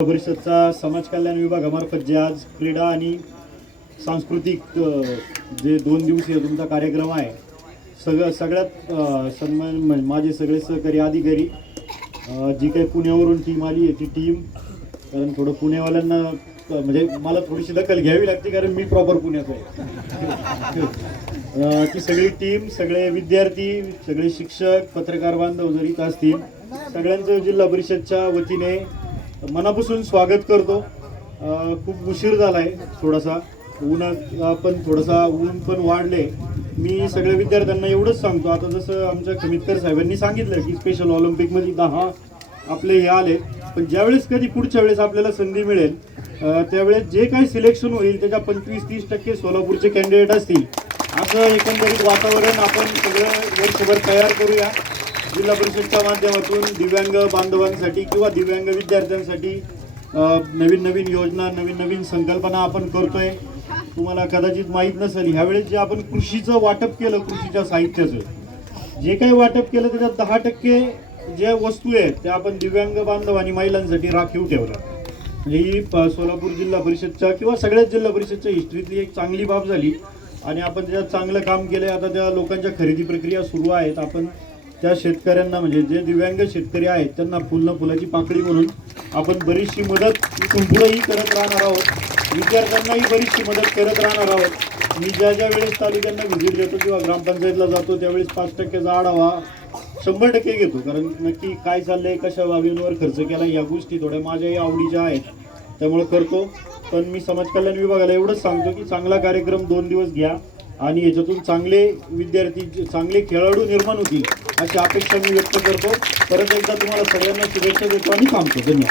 परिषदचा समाज कल्याण विभागामार्फत जे आज क्रीडा आणि सांस्कृतिक जे 2 दिवसीय तुमचा कार्यक्रम आहे, सगळ्यात सन्मान माझे सगळे सहकारी अधिकारी, जी काही पुण्यावरून टीम आली आहे ती टीम, कारण थोडं पुणेवाल्यांना म्हणजे मला थोडीशी दखल घ्यावी लागते कारण मी प्रॉपर पुण्याचा आहे. ती सगळी टीम, सगळे विद्यार्थी, सगळे शिक्षक, पत्रकार बांधव जरी असतील, सगळ्यांचं जिल्हा परिषदच्या वतीने मनापासून स्वागत करतो. खूप उशीर झाला आहे, थोडासा ऊन पण वाढले. मी सगळ्या विद्यार्थ्यांना एवढंच सांगतो, आता जसं आमच्या खमितकर साहेबांनी सांगितलं की स्पेशल ऑलिम्पिकमध्ये 10 आपले हे आले, पण ज्यावेळेस कधी पुढच्या वेळेस आपल्याला संधी मिळेल त्यावेळेस जे काही सिलेक्शन होईल त्याच्या 25-30% सोलापूरचे कॅन्डिडेट असतील, असं एकंदरीत वातावरण आपण सगळं वर्षभर तयार करूया. जिल्हा परिषदच्या माध्यमातून दिव्यांग बांधवांसाठी किंवा दिव्यांग विद्यार्थ्यांसाठी नवीन नवीन योजना, नवीन नवीन संकल्पना आपण करतोय. तुम्हाला कदाचित माहीत नसेल, ह्यावेळेस जे आपण कृषीचं वाटप केलं, कृषीच्या साहित्याचं जे काही वाटप केलं त्याच्यात 10% ज्या वस्तू आहेत त्या आपण दिव्यांग बांधव आणि महिलांसाठी राखीव ठेवल्या. म्हणजे ही सोलापूर जिल्हा परिषदच्या किंवा सगळ्याच जिल्हा परिषदच्या हिस्ट्रीतली एक चांगली बाब झाली आणि आपण त्याच्यात चांगलं काम केलं. आता त्या लोकांच्या खरेदी प्रक्रिया सुरू आहेत. आपण त्या शेतकऱ्यांना म्हणजे जे दिव्यांग शेतकरी आहेत त्यांना फुलाची पाकळी म्हणून आपण बरीचशी मदत इथून पुढेही करत राहणार आहोत. विद्यार्थ्यांनाही बरीचशी मदत करत राहणार आहोत. मी ज्या वेळेस तालुक्यांना व्हिजिट देतो किंवा ग्रामपंचायतला जातो त्यावेळेस 5%चा आढावा 100% घेतो, कारण नक्की काय चाललंय, कशा बाबींवर खर्च केला, या गोष्टी थोड्या माझ्याही आवडीच्या आहेत त्यामुळे करतो. पण मी समाज कल्याण विभागाला एवढंच सांगतो की चांगला कार्यक्रम 2 दिवस घ्या आणि याच्यातून चांगले विद्यार्थी, चांगले खेळाडू निर्माण होतील अशी अपेक्षा मी व्यक्त करतो. परत एकदा तुम्हाला सगळ्यांना शुभेच्छा देतो आणि थांबतो. धन्यवाद.